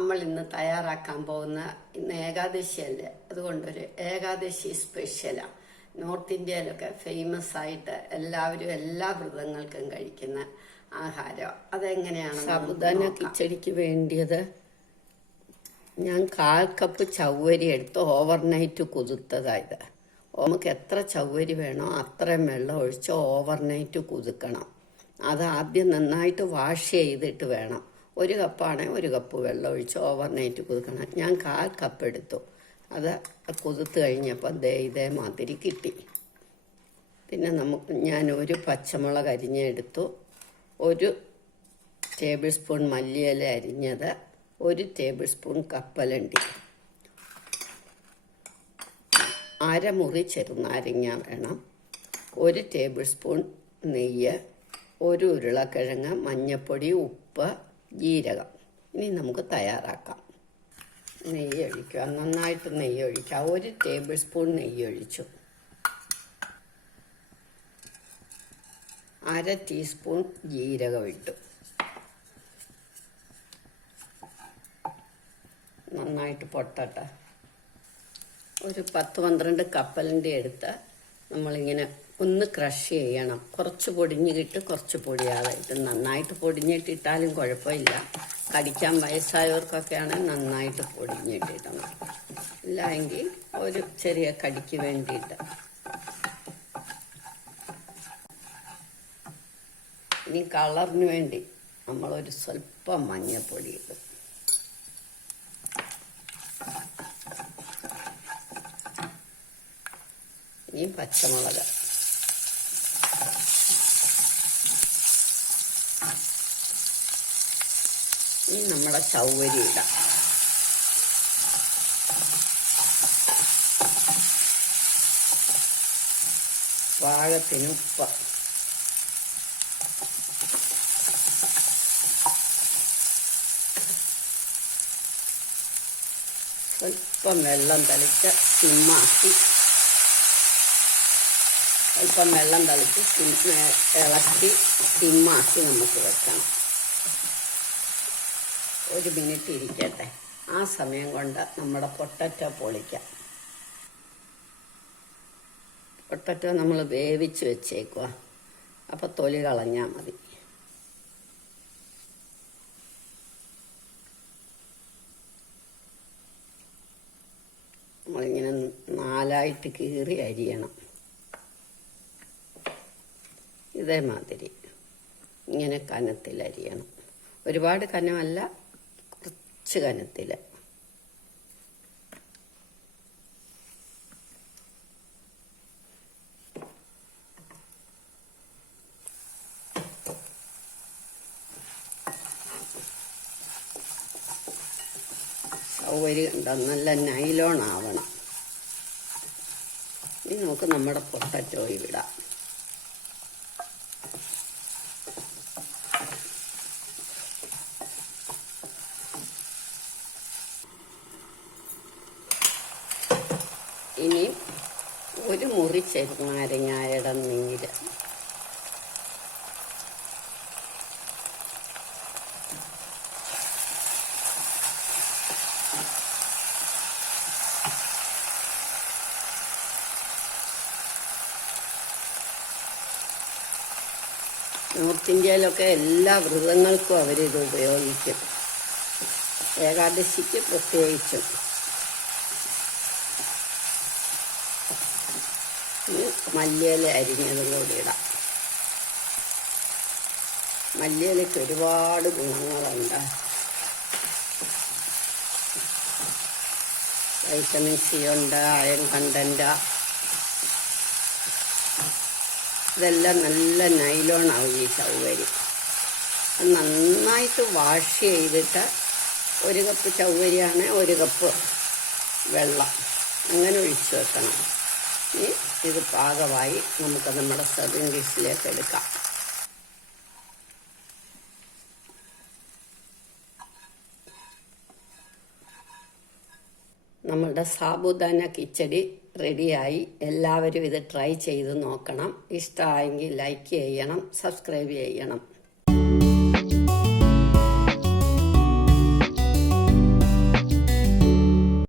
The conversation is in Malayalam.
നമ്മൾ ഇന്ന് തയ്യാറാക്കാൻ പോകുന്ന ഇന്ന് ഏകാദശിയല്ലേ, അതുകൊണ്ടൊരു ഏകാദശി സ്പെഷ്യലാണ്. നോർത്ത് ഇന്ത്യയിലൊക്കെ ഫേമസ് ആയിട്ട് എല്ലാവരും എല്ലാ വ്രതങ്ങൾക്കും കഴിക്കുന്ന ആഹാരം. അതെങ്ങനെയാണ്? സബുദാന കിച്ചടിക്ക് വേണ്ടിയത് ഞാൻ 1/4 കപ്പ് ചവ്വരി എടുത്ത് ഓവർനൈറ്റ് കുതിർത്തതായത്. നമുക്ക് എത്ര ചവ്വരി വേണോ അത്രയും വെള്ളം ഒഴിച്ച് ഓവർനൈറ്റ് കുതിർക്കണം. അത് ആദ്യം നന്നായിട്ട് വാഷ് ചെയ്തിട്ട് വേണം. 1 കപ്പാണെങ്കിൽ 1 കപ്പ് വെള്ളം ഒഴിച്ച് ഓവർനൈറ്റ് കുതിർക്കണം. ഞാൻ 1/4 കപ്പ് എടുത്തു. അത് കുതിർത്ത് കഴിഞ്ഞപ്പോൾ ഇതേമാതിരി കിട്ടി. പിന്നെ ഞാൻ 1 പച്ചമുളക് അരിഞ്ഞെടുത്തു, 1 ടേബിൾ സ്പൂൺ മല്ലിയില അരിഞ്ഞത്, 1 ടേബിൾ സ്പൂൺ കപ്പലണ്ടി, 1/2 മുറി ചെറുനാരങ്ങ വേണം, 1 ടേബിൾ സ്പൂൺ നെയ്യ്, 1 ഉരുളക്കിഴങ്ങ്, മഞ്ഞൾപ്പൊടി, ഉപ്പ്, ജീരകം. ഇനി നമുക്ക് തയ്യാറാക്കാം. നെയ്യ് ഒഴിക്കുക, നന്നായിട്ട് നെയ്യ് ഒഴിക്കുക. 1 ടേബിൾ സ്പൂൺ നെയ്യ് ഒഴിച്ചു. 1/2 ടീസ്പൂൺ ജീരകം ഇട്ടു. നന്നായിട്ട് പൊട്ടട്ടെ. 10-12 കപ്പലണ്ടി എടുത്ത് നമ്മളിങ്ങനെ ഒന്ന് ക്രഷ് ചെയ്യണം. കുറച്ച് പൊടിഞ്ഞിട്ട് കുറച്ച് പൊടിയാതായിട്ട്. നന്നായിട്ട് പൊടിഞ്ഞിട്ടിട്ടാലും കുഴപ്പമില്ല. കടിക്കാൻ വയസ്സായവർക്കൊക്കെയാണ് നന്നായിട്ട് പൊടിഞ്ഞിട്ടിടണം. ഇല്ലെങ്കിൽ ഒരു ചെറിയ കടിക്ക് വേണ്ടിയിട്ട്. ഇനി കളറിന് വേണ്ടി നമ്മളൊരു സ്വല്പം മഞ്ഞൾപ്പൊടി ഇടും. ഇനി പച്ചമുളക്, ഇനി നമ്മുടെ ചവ്വരി ഇടാം. പാകത്തിന് ഉപ്പ്, സ്വല്പം വെള്ളം തളിച്ച് സിമ്മാക്കി, അല്പം വെള്ളം തളിച്ച് ഇളക്കി സിമ്മാക്കി നമുക്ക് വെക്കണം. 1 മിനിറ്റ് ഇരിക്കട്ടെ. ആ സമയം കൊണ്ട് നമ്മുടെ പൊട്ടറ്റോ പൊളിക്കാം. പൊട്ടറ്റോ നമ്മൾ വേവിച്ച് വെച്ചേക്കുക. അപ്പോൾ തൊലി കളഞ്ഞാൽ മതി. നമ്മളിങ്ങനെ 4ആയിട്ട് കീറി അരിയണം. ഇതേമാതിരി ഇങ്ങനെ കനത്തിൽ അരിയണം. ഒരുപാട് കനമല്ല, കുറച്ച് കനത്തിൽ. ചവ്വരി കണ്ടോ നല്ല നൈലോൺ ആവണം. ഇനി നമുക്ക് നമ്മുടെ പൊട്ടറ്റോ ഇടാം. ഇനി 1 മുറി ചെറുനാരങ്ങയുടെ നീര്, നോർത്ത് ഇന്ത്യയിലൊക്കെ എല്ലാ വ്രതങ്ങൾക്കും അവരിത് ഉപയോഗിക്കും, ഏകാദശിക്ക് പ്രത്യേകിച്ചും. മല്ലിയില അരിഞ്ഞതും കൂടി ഇടാം. മല്ലിയിലയ്ക്ക് ഒരുപാട് ഗുണങ്ങളുണ്ട്. വൈറ്റമിൻ സി ഉണ്ട്, അയൺ കണ്ടന്റ്. ഇതെല്ലാം നല്ല നൈലോണാവും ഈ ചവ്വരി. നന്നായിട്ട് വാഷ് ചെയ്തിട്ട് 1 കപ്പ് ചവ്വരിയാണ് 1 കപ്പ് വെള്ളം അങ്ങനെ ഒഴിച്ചു വെക്കണം. ഇനി ഇത് പാകമായി നമുക്ക് നമ്മുടെ സർവിങ് ഡിഷിലേക്ക് എടുക്കാം. നമ്മളുടെ സാബുദാന കിച്ചടി റെഡിയായി. എല്ലാവരും ഇത് ട്രൈ ചെയ്ത് നോക്കണം. ഇഷ്ടമായെങ്കിൽ ലൈക്ക് ചെയ്യണം, സബ്സ്ക്രൈബ് ചെയ്യണം.